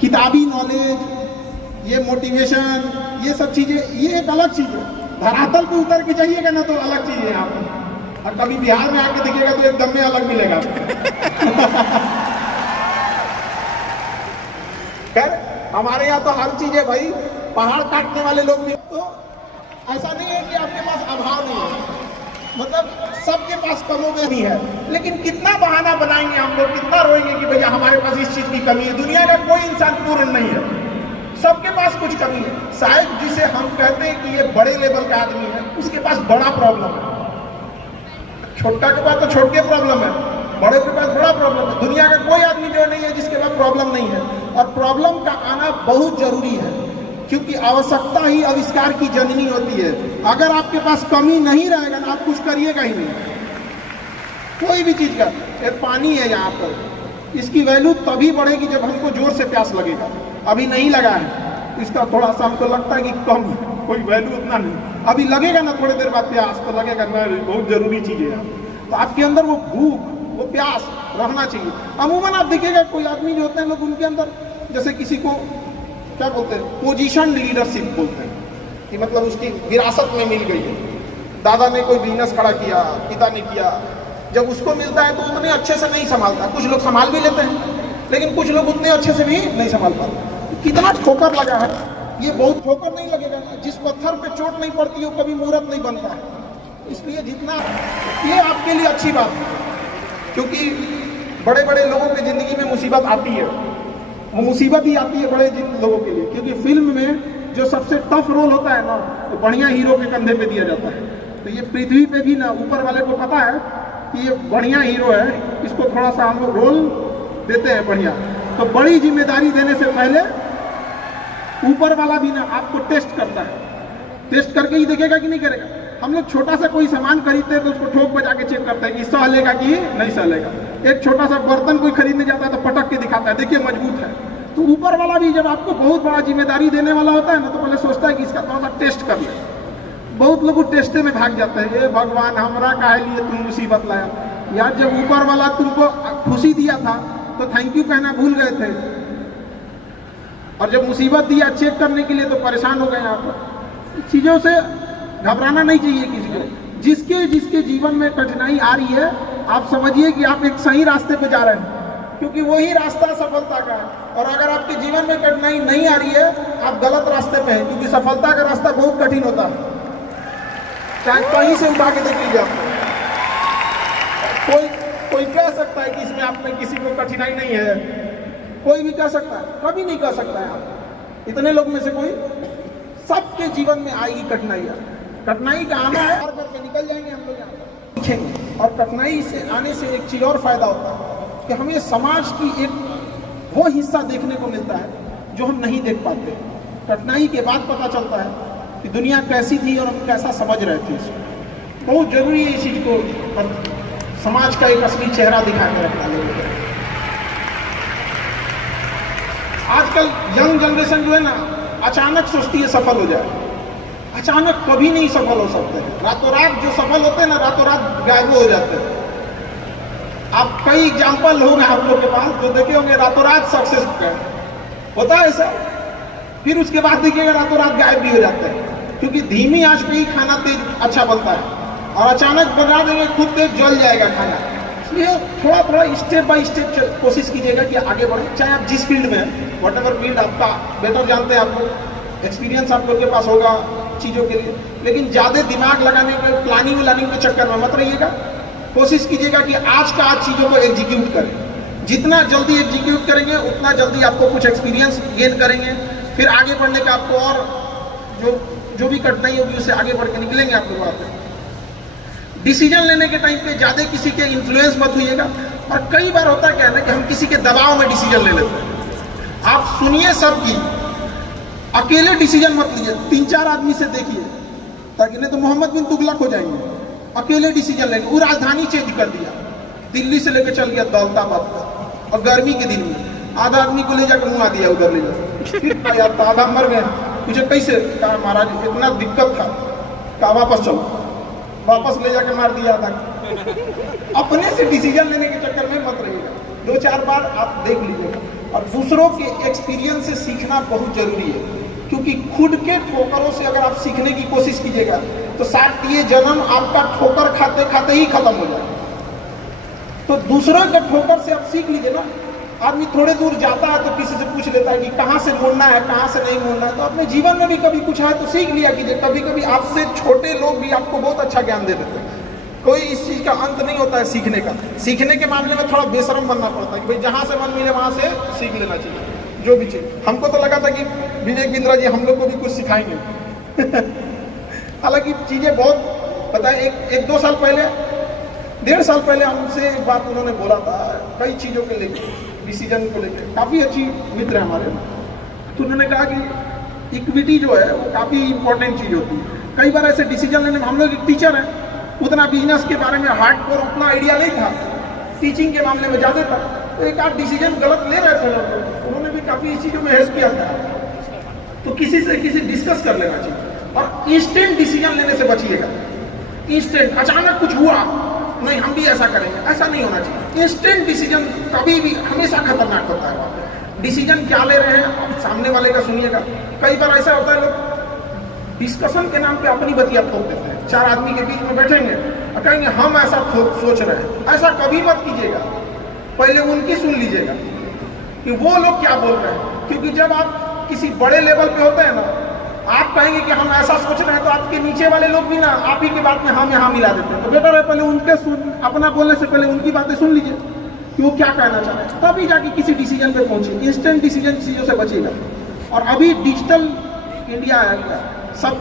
किताबी नॉलेज, ये मोटिवेशन, ये सब चीजें, ये एक अलग चीज है। धरातल पे उतर के जाइएगा ना तो अलग चीज है यहाँ पर, और कभी बिहार में आके दिखेगा तो एकदम में अलग मिलेगा। खैर हमारे यहाँ तो हर चीज है भाई, पहाड़ काटने वाले लोग भी, तो ऐसा नहीं है कि आपके पास अभाव नहीं है, मतलब सबके पास कमोबेश नहीं है, लेकिन कितना बहाना बनाएंगे हम लोग, कितना रोएंगे कि भैया हमारे पास इस चीज की कमी है। दुनिया का कोई इंसान पूर्ण नहीं है, सबके पास कुछ कमी है। शायद जिसे हम कहते हैं कि ये बड़े लेवल का आदमी है, उसके पास बड़ा प्रॉब्लम है, छोटा के पास तो छोटे प्रॉब्लम है, बड़े के पास बड़ा प्रॉब्लम है। दुनिया का कोई आदमी जो नहीं है जिसके पास प्रॉब्लम नहीं है, और प्रॉब्लम का आना बहुत जरूरी है, क्योंकि आवश्यकता ही आविष्कार की जननी होती है। अगर आपके पास कमी नहीं रहेगा ना, आप कुछ करिएगा ही नहीं, कोई भी चीज का। ये पानी है यहाँ पर, इसकी वैल्यू तभी बढ़ेगी जब हमको जोर से प्यास लगेगा। अभी नहीं लगा है, इसका थोड़ा सा हमको लगता है कि कम, कोई वैल्यू उतना नहीं। अभी लगेगा ना थोड़ी देर बाद प्यास, तो लगेगा ना बहुत जरूरी चीज है। तो आपके अंदर वो भूख, वो प्यास रहना चाहिए। अमूमन आप देखिएगा कोई आदमी जो होते हैं लोग, उनके अंदर जैसे किसी को क्या बोलते हैं, पोजीशन लीडरशिप बोलते हैं, कि मतलब उसकी विरासत में मिल गई है। दादा ने कोई बिजनेस खड़ा किया, पिता ने किया, जब उसको मिलता है तो उतने अच्छे से नहीं संभालता। कुछ लोग संभाल भी लेते हैं, लेकिन कुछ लोग उतने अच्छे से भी नहीं संभाल पाते। कितना ठोकर लगा है, ये बहुत ठोकर नहीं लगेगा ना, जिस पत्थर पे चोट नहीं पड़ती वो कभी मूर्त नहीं बनता है। इसलिए जितना, ये आपके लिए अच्छी बात है, क्योंकि बड़े बड़े लोगों की जिंदगी में मुसीबत आती है, वो मुसीबत ही आती है बड़े लोगों के लिए, क्योंकि फिल्म में जो सबसे टफ रोल होता है ना, वो बढ़िया हीरो के कंधे पे दिया जाता है। तो ये पृथ्वी पे भी ना ऊपर वाले को पता है कि ये बढ़िया हीरो है, इसको थोड़ा सा हम लोग रोल देते हैं बढ़िया। तो बड़ी जिम्मेदारी देने से पहले ऊपर वाला भी ना आपको टेस्ट करता है, टेस्ट करके ही देखेगा कि नहीं करेगा। हम लोग छोटा सा कोई सामान खरीदते हैं तो उसको ठोक बजा के चेक करते हैं कि सहलेगा कि नहीं सहलेगा। एक छोटा सा बर्तन कोई खरीदने जाता है तो पटक के दिखाता है, देखिए मजबूत है। तो ऊपर वाला भी जब आपको बहुत बड़ा जिम्मेदारी देने वाला होता है ना, तो पहले सोचता है कि इसका थोड़ा सा टेस्ट कर ले। बहुत लोग टेस्टे में भाग जाते हैं, ये भगवान हमरा काहे लिए तुम मुसीबत लाया यार। जब ऊपर वाला तुमको खुशी दिया था तो थैंक यू कहना भूल गए थे, और जब मुसीबत दिया चेक करने के लिए तो परेशान हो गए। आप चीज़ों से घबराना नहीं चाहिए किसी को। जिसके जिसके जीवन में कठिनाई आ रही है, आप समझिए कि आप एक सही रास्ते पे जा रहे हैं, क्योंकि वही रास्ता सफलता का है। और अगर आपके जीवन में कठिनाई नहीं आ रही है, आप गलत रास्ते पे हैं, क्योंकि सफलता का रास्ता बहुत कठिन होता है। चाहे कहीं से उठा के देख लीजिए आपको, कोई कह सकता है कि इसमें आप में किसी को कठिनाई नहीं है, कोई भी कह सकता है, कभी नहीं कह सकता है आप। इतने लोग में से कोई, सबके जीवन में आएगी कठिनाइयाँ। कठिनाई का आना है, और करके निकल जाएंगे हम लोग यहाँ पर, सीखेंगे। और कठिनाई से आने से एक चीज और फायदा होता है कि हमें समाज की एक वो हिस्सा देखने को मिलता है जो हम नहीं देख पाते। कठिनाई के बाद पता चलता है कि दुनिया कैसी थी और हम कैसा समझ रहे थे इसको। बहुत जरूरी है इस चीज को, समाज का एक असली चेहरा दिखा के रखना लोगों को। आजकल यंग जनरेशन जो है ना, अचानक सोचती है सफल हो जाए। अचानक कभी नहीं सफल हो सकते हैं। रातों रात जो सफल होते हैं ना, रातों रात गायब हो जाते हैं। आप कई एग्जाम्पल होंगे आप लोग के पास जो देखे होंगे, रातों रात सक्सेस होता है ऐसा, फिर उसके बाद देखिएगा रातों रात गायब भी हो जाते हैं। क्योंकि धीमी आंच पे ही खाना तेज अच्छा बनता है, और अचानक बना देंगे खुद तेज जल जाएगा खाना। इसलिए थोड़ा थोड़ा स्टेप बाय स्टेप कोशिश कीजिएगा कि आगे बढ़े। चाहे आप जिस फील्ड में हैं, वट एवर फील्ड आपका, बेटर जानते हैं आप लोग, एक्सपीरियंस आप लोग के पास होगा चीज़ों के लिए। लेकिन ज़्यादा दिमाग लगाने के, प्लानिंग के चक्कर में मत रहिएगा। कोशिश कीजिएगा कि आज का आज चीज़ों को एग्जीक्यूट करें। जितना जल्दी एग्जीक्यूट करेंगे उतना जल्दी आपको कुछ एक्सपीरियंस गेन करेंगे, फिर आगे बढ़ने का आपको और जो भी कठिनाई होगी उससे आगे बढ़ के निकलेंगे आप लोग। आप डिसीजन लेने के टाइम पे ज़्यादा किसी के इन्फ्लुएंस मत होइएगा। और कई बार होता क्या है ना कि हम किसी के दबाव में डिसीजन ले लेते हैं। आप सुनिए सबकी, अकेले डिसीजन मत लीजिए, 3-4 आदमी से देखिए, ताकि नहीं तो मोहम्मद बिन तुगलक हो जाएंगे। अकेले डिसीजन लेंगे। वो राजधानी चेंज कर दिया, दिल्ली से लेकर चल गया दौलताबाद पर, और गर्मी के दिन में आधा आदमी को ले जाकर मुँह दिया उधर ले जाकर। फिर यार आधा मर गए, मुझे कैसे, कहा महाराज इतना दिक्कत था, कहा वापस चलो, वापस ले जाकर मार दिया था। अपने से डिसीजन लेने के चक्कर में मत रहिएगा। 2-4 बार आप देख लीजिएगा। और दूसरों के एक्सपीरियंस से सीखना बहुत जरूरी है, क्योंकि खुद के ठोकरों से अगर आप सीखने की कोशिश कीजिएगा तो शायद ये जन्म आपका ठोकर खाते खाते ही खत्म हो जाए। तो दूसरों के ठोकर से आप सीख लीजिए ना। आदमी थोड़े दूर जाता है तो किसी से पूछ लेता है कि कहाँ से मुड़ना है, कहाँ से नहीं मुड़ना है। तो अपने जीवन में भी कभी कुछ है तो सीख लिया कीजिए। कभी कभी आपसे छोटे लोग भी आपको बहुत अच्छा ज्ञान दे देते हैं। कोई इस चीज़ का अंत नहीं होता है सीखने का। सीखने के मामले में थोड़ा बेशरम बनना पड़ता है कि भाई जहाँ से मन मिले वहाँ से सीख लेना चाहिए जो भी चीज़। हमको तो लगा था कि विवेक बिंद्रा जी हम लोग को भी कुछ सिखाएंगे। हालांकि चीज़ें बहुत पता है। एक 2 साल पहले, 1.5 साल पहले हमसे एक बात उन्होंने बोला था कई चीज़ों के लेकर, डिसीजन को लेकर। काफ़ी अच्छी मित्र है हमारे। तो उन्होंने कहा कि इक्विटी जो है वो काफ़ी इंपॉर्टेंट चीज़ होती है। कई बार ऐसे डिसीजन लेने में, हम लोग एक टीचर हैं, उतना बिजनेस के बारे में हार्डकोर उतना आइडिया नहीं था, टीचिंग के मामले में ज़्यादा था। तो एक आध डिसीजन गलत ले रहे थे लोग, उन्होंने भी काफ़ी इस चीज़ों में हेल्प किया था। तो किसी से डिस्कस कर लेना चाहिए और इंस्टेंट डिसीजन लेने से बचिएगा। इंस्टेंट अचानक कुछ हुआ, नहीं हम भी ऐसा करेंगे, ऐसा नहीं होना चाहिए। इंस्टेंट डिसीजन कभी भी हमेशा खतरनाक होता है। डिसीजन क्या ले रहे हैं आप सामने वाले का सुनिएगा। कई बार ऐसा होता है लोग डिस्कशन के नाम पे अपनी बतिया ठोक देते हैं। 4 आदमी के बीच में बैठेंगे और कहेंगे हम ऐसा सोच रहे हैं। ऐसा कभी मत कीजिएगा, पहले उनकी सुन लीजिएगा कि वो लोग क्या बोल रहे हैं। क्योंकि जब आप किसी बड़े लेवल पे होते हैं ना, आप कहेंगे कि हम ऐसा सोच रहे हैं तो आपके नीचे वाले लोग भी ना आप ही की बात में हम यहाँ मिला देते हैं। तो बेटर है पहले उनके अपना बोलने से पहले उनकी बातें सुन लीजिए कि वो क्या कहना चाह रहे हैं, तभी जाके किसी डिसीजन पे पहुंचे। इंस्टेंट डिसीजन चीज़ों से बचेगा। और अभी डिजिटल इंडिया आ गया, सब